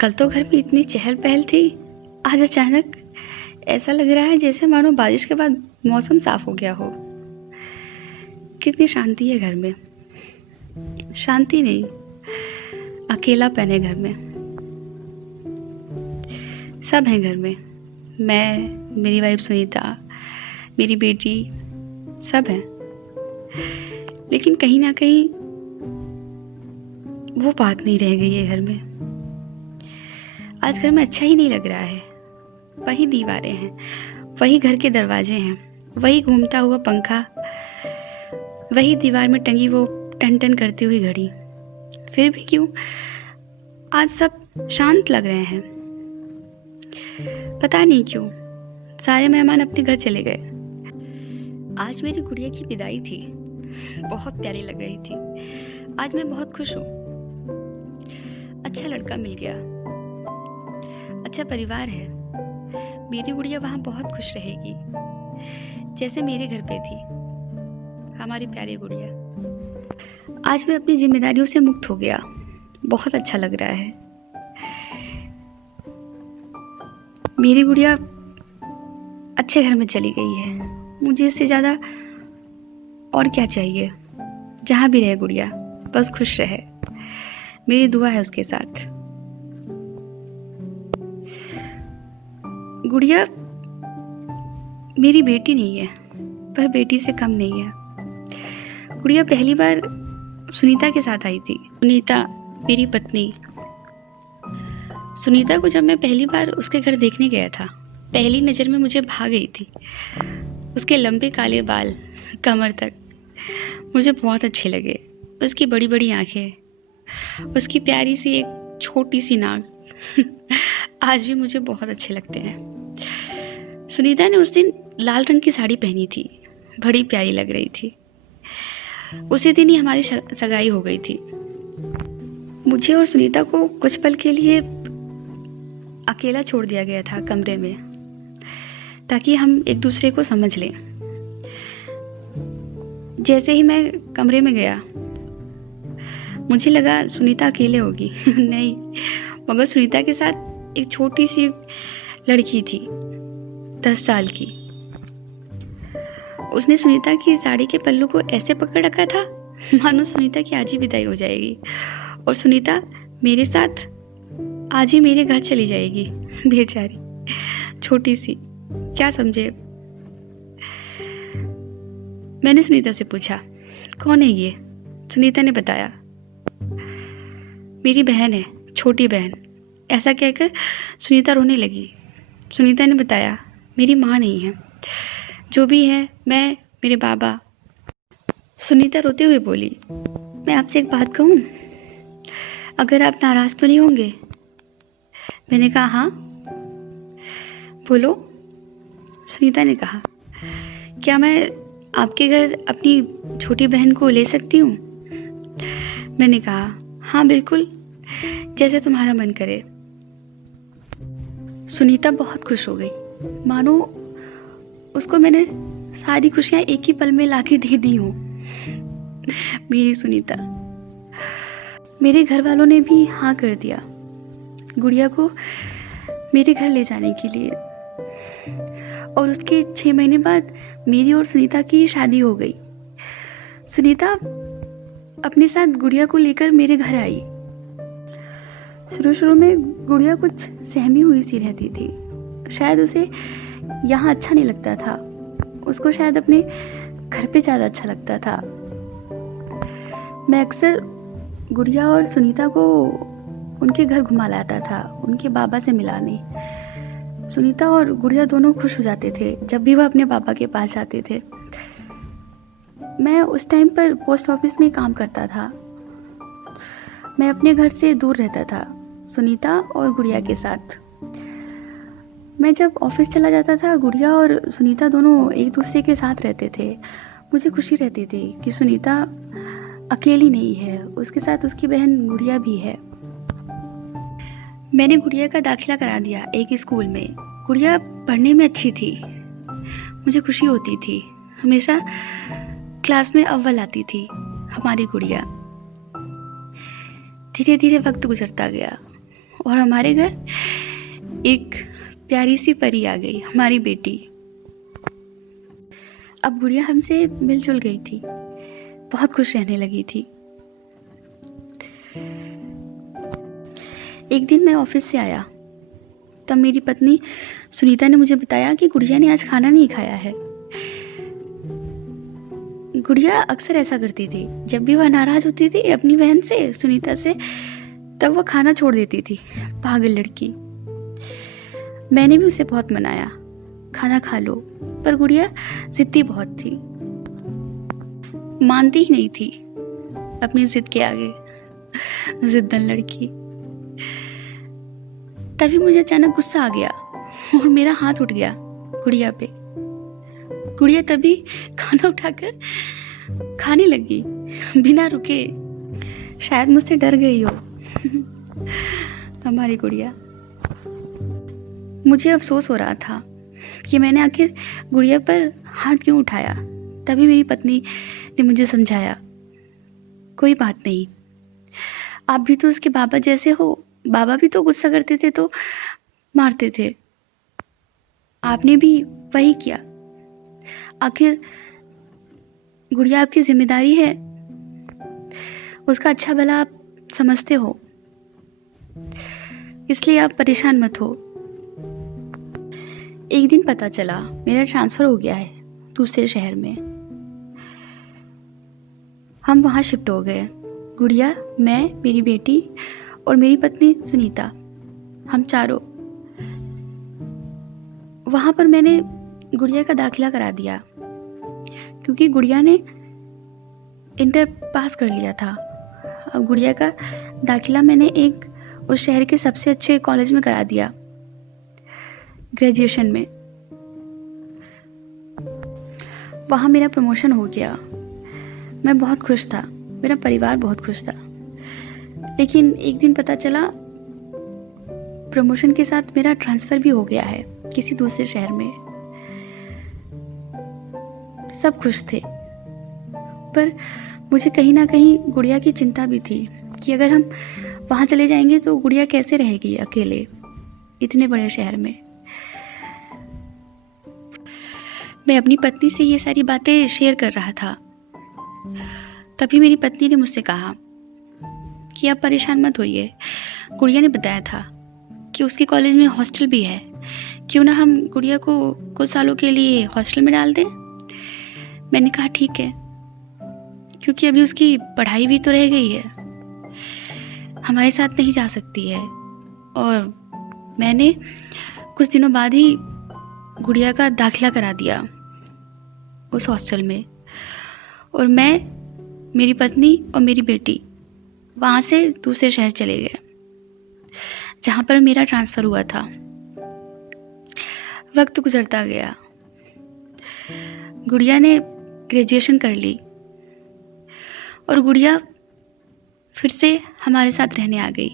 कल तो घर में इतनी चहल पहल थी, आज अचानक ऐसा लग रहा है जैसे मानो बारिश के बाद मौसम साफ हो गया हो। कितनी शांति है घर में। शांति नहीं, अकेलापन है घर में। सब हैं घर में, मैं, मेरी वाइफ सुनीता, मेरी बेटी, सब हैं। लेकिन कहीं ना कहीं वो बात नहीं रह गई है घर में। आज घर में अच्छा ही नहीं लग रहा है। वही दीवारें हैं, वही घर के दरवाजे हैं, वही घूमता हुआ पंखा, वही दीवार में टंगी वो टन टन करती हुई घड़ी। फिर भी क्यों आज सब शांत लग रहे हैं। पता नहीं क्यों सारे मेहमान अपने घर चले गए। आज मेरी गुड़िया की विदाई थी, बहुत प्यारी लग रही थी। आज मैं बहुत खुश हूँ। अच्छा लड़का मिल गया, अच्छा परिवार है। मेरी गुड़िया वहाँ बहुत खुश रहेगी, जैसे मेरे घर पे थी हमारी प्यारी गुड़िया। आज मैं अपनी जिम्मेदारियों से मुक्त हो गया, बहुत अच्छा लग रहा है। मेरी गुड़िया अच्छे घर में चली गई है, मुझे इससे ज़्यादा और क्या चाहिए। जहाँ भी रहे गुड़िया बस खुश रहे, मेरी दुआ है उसके साथ। गुड़िया मेरी बेटी नहीं है, पर बेटी से कम नहीं है। गुड़िया पहली बार सुनीता के साथ आई थी। सुनीता मेरी पत्नी। सुनीता को जब मैं पहली बार उसके घर देखने गया था, पहली नज़र में मुझे भा गई थी। उसके लंबे काले बाल कमर तक मुझे बहुत अच्छे लगे। उसकी बड़ी बड़ी आंखें, उसकी प्यारी सी एक छोटी सी नाक आज भी मुझे बहुत अच्छे लगते हैं। सुनीता ने उस दिन लाल रंग की साड़ी पहनी थी, बड़ी प्यारी लग रही थी। उसी दिन ही हमारी सगाई हो गई थी। मुझे और सुनीता को कुछ पल के लिए अकेला छोड़ दिया गया था कमरे में, ताकि हम एक दूसरे को समझ लें। जैसे ही मैं कमरे में गया, मुझे लगा सुनीता अकेले होगी नहीं, मगर सुनीता के साथ एक छोटी सी लड़की थी, 10 साल की। उसने सुनीता की साड़ी के पल्लू को ऐसे पकड़ रखा था मानो सुनीता की आज ही विदाई हो जाएगी, और सुनीता मेरे साथ आज ही मेरे घर चली जाएगी। बेचारी छोटी सी, क्या समझे। मैंने सुनीता से पूछा, कौन है ये? सुनीता ने बताया, मेरी बहन है, छोटी बहन। ऐसा कहकर सुनीता रोने लगी। सुनीता ने बताया, मेरी माँ नहीं है, जो भी है मैं, मेरे बाबा। सुनीता रोते हुए बोली, मैं आपसे एक बात कहूँ, अगर आप नाराज तो नहीं होंगे? मैंने कहा हाँ, बोलो। सुनीता ने कहा, क्या मैं आपके घर अपनी छोटी बहन को ले सकती हूँ? मैंने कहा हाँ बिल्कुल, जैसे तुम्हारा मन करे। सुनीता बहुत खुश हो गई, मानो उसको मैंने सारी खुशियां एक ही पल में लाके दे दी हूँ। मेरी सुनीता। मेरे घर वालों ने भी हाँ कर दिया गुड़िया को मेरे घर ले जाने के लिए, और उसके 6 महीने बाद मेरी और सुनीता की शादी हो गई। सुनीता अपने साथ गुड़िया को लेकर मेरे घर आई। शुरू शुरू में गुड़िया कुछ सहमी हुई सी रहती थी, शायद उसे यहाँ अच्छा नहीं लगता था, उसको शायद अपने घर पे ज़्यादा अच्छा लगता था। मैं अक्सर गुड़िया और सुनीता को उनके घर घुमा लाता था, उनके बाबा से मिलाने। सुनीता और गुड़िया दोनों खुश हो जाते थे जब भी वह अपने पापा के पास जाते थे। मैं उस टाइम पर पोस्ट ऑफिस में काम करता था। मैं अपने घर से दूर रहता था सुनीता और गुड़िया के साथ। मैं जब ऑफिस चला जाता था, गुड़िया और सुनीता दोनों एक दूसरे के साथ रहते थे। मुझे खुशी रहती थी कि सुनीता अकेली नहीं है, उसके साथ उसकी बहन गुड़िया भी है। मैंने गुड़िया का दाखिला करा दिया एक स्कूल में। गुड़िया पढ़ने में अच्छी थी, मुझे खुशी होती थी। हमेशा क्लास में अव्वल आती थी हमारी गुड़िया। धीरे धीरे वक्त गुजरता गया और हमारे घर एक प्यारी सी परी आ गई, हमारी बेटी। अब गुड़िया हमसे मिलजुल गई थी, बहुत खुश रहने लगी थी। एक दिन मैं ऑफिस से आया, तब मेरी पत्नी सुनीता ने मुझे बताया कि गुड़िया ने आज खाना नहीं खाया है। गुड़िया अक्सर ऐसा करती थी, जब भी वह नाराज होती थी अपनी बहन से, सुनीता से, तब वह खाना छोड़ देती थी। पागल लड़की। मैंने भी उसे बहुत मनाया, खाना खा लो, पर गुड़िया जिद्दी बहुत थी, मानती ही नहीं थी अपनी जिद के आगे। जिद्दन लड़की। तभी मुझे अचानक गुस्सा आ गया और मेरा हाथ उठ गया गुड़िया पे। गुड़िया तभी खाना उठाकर खाने लगी बिना रुके। शायद मुझसे डर गई हो हमारी गुड़िया। मुझे अफसोस हो रहा था कि मैंने आखिर गुड़िया पर हाथ क्यों उठाया। तभी मेरी पत्नी ने मुझे समझाया, कोई बात नहीं, आप भी तो उसके बाबा जैसे हो। बाबा भी तो गुस्सा करते थे तो मारते थे, आपने भी वही किया। आखिर गुड़िया आपकी जिम्मेदारी है, उसका अच्छा भला आप समझते हो, इसलिए आप परेशान मत हो। एक दिन पता चला मेरा ट्रांसफर हो गया है दूसरे शहर में। हम वहाँ शिफ्ट हो गए, गुड़िया, मैं, मेरी बेटी और मेरी पत्नी सुनीता, हम चारों। वहाँ पर मैंने गुड़िया का दाखिला करा दिया, क्योंकि गुड़िया ने इंटर पास कर लिया था। अब गुड़िया का दाखिला मैंने एक उस शहर के सबसे अच्छे कॉलेज में करा दिया, ग्रेजुएशन में। वहाँ मेरा प्रमोशन हो गया, मैं बहुत खुश था, मेरा परिवार बहुत खुश था। लेकिन एक दिन पता चला प्रमोशन के साथ मेरा ट्रांसफर भी हो गया है किसी दूसरे शहर में। सब खुश थे, पर मुझे कहीं ना कहीं गुड़िया की चिंता भी थी कि अगर हम वहां चले जाएंगे तो गुड़िया कैसे रहेगी अकेले इतने बड़े शहर में। मैं अपनी पत्नी से ये सारी बातें शेयर कर रहा था। तभी मेरी पत्नी ने मुझसे कहा कि आप परेशान मत होइए, गुड़िया ने बताया था कि उसके कॉलेज में हॉस्टल भी है, क्यों ना हम गुड़िया को कुछ सालों के लिए हॉस्टल में डाल दें। मैंने कहा ठीक है, क्योंकि अभी उसकी पढ़ाई भी तो रह गई है, हमारे साथ नहीं जा सकती है। और मैंने कुछ दिनों बाद ही गुड़िया का दाखिला करा दिया उस हॉस्टल में, और मैं, मेरी पत्नी और मेरी बेटी वहाँ से दूसरे शहर चले गए जहाँ पर मेरा ट्रांसफ़र हुआ था। वक्त गुजरता गया, गुड़िया ने ग्रेजुएशन कर ली और गुड़िया फिर से हमारे साथ रहने आ गई।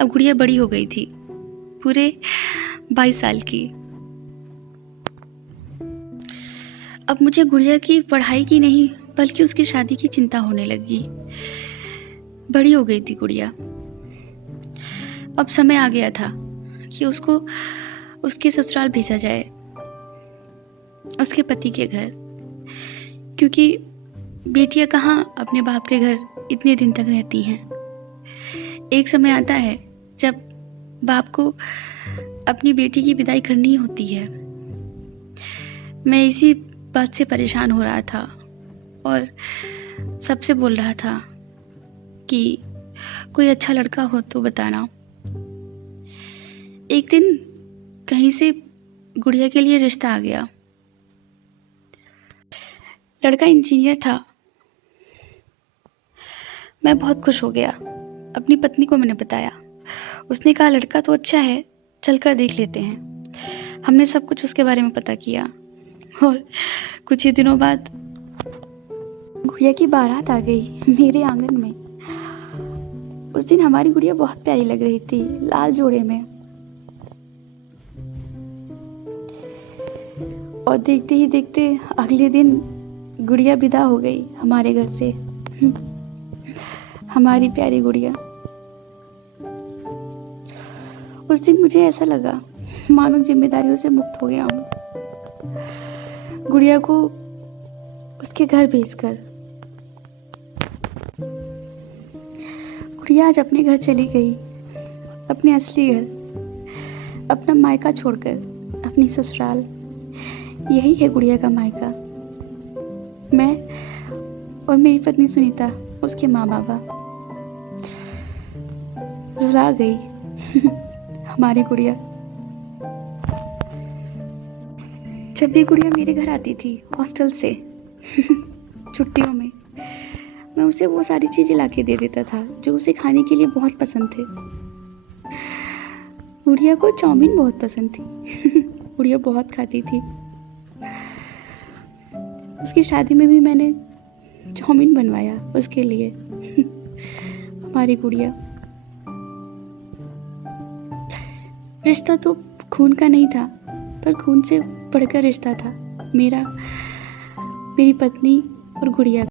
अब गुड़िया बड़ी हो गई थी, पूरे 22 साल की। अब मुझे गुड़िया की पढ़ाई की नहीं बल्कि उसकी शादी की चिंता होने लगी। बड़ी हो गई थी गुड़िया, अब समय आ गया था कि उसको उसके ससुराल भेजा जाए, उसके पति के घर, क्योंकि बेटियां कहाँ अपने बाप के घर इतने दिन तक रहती हैं। एक समय आता है जब बाप को अपनी बेटी की विदाई करनी होती है। मैं इसी बात से परेशान हो रहा था और सबसे बोल रहा था कि कोई अच्छा लड़का हो तो बताना। एक दिन कहीं से गुड़िया के लिए रिश्ता आ गया। लड़का इंजीनियर था। मैं बहुत खुश हो गया। अपनी पत्नी को मैंने बताया, उसने कहा लड़का तो अच्छा है, चलकर देख लेते हैं। हमने सब कुछ उसके बारे में पता किया और कुछ ही दिनों बाद गुड़िया की बारात आ गई मेरे आंगन में। उस दिन हमारी गुड़िया बहुत प्यारी लग रही थी, लाल जोड़े में। और देखते ही देखते अगले दिन गुड़िया विदा हो गई हमारे घर से। हमारी प्यारी गुड़िया। उस दिन मुझे ऐसा लगा मानो जिम्मेदारियों से मुक्त हो गया हूँ। गुड़िया को उसके घर भेजकर गुड़िया आज अपने घर चली गई, अपने असली घर, अपना मायका छोड़कर, अपनी ससुराल। यही है गुड़िया का मायका। मैं और मेरी पत्नी सुनीता, उसके माँ बाबा। रुला गई हमारी गुड़िया। जब भी गुड़िया मेरे घर आती थी हॉस्टल से छुट्टियों में, मैं उसे वो सारी चीजें लाके दे देता था जो उसे खाने के लिए बहुत पसंद थे। गुड़िया को चाउमीन बहुत पसंद थी गुड़िया बहुत खाती थी। उसकी शादी में भी मैंने चाउमीन बनवाया उसके लिए हमारी गुड़िया। रिश्ता तो खून का नहीं था, पर खून से बढ़कर रिश्ता था मेरा, मेरी पत्नी और गुड़िया।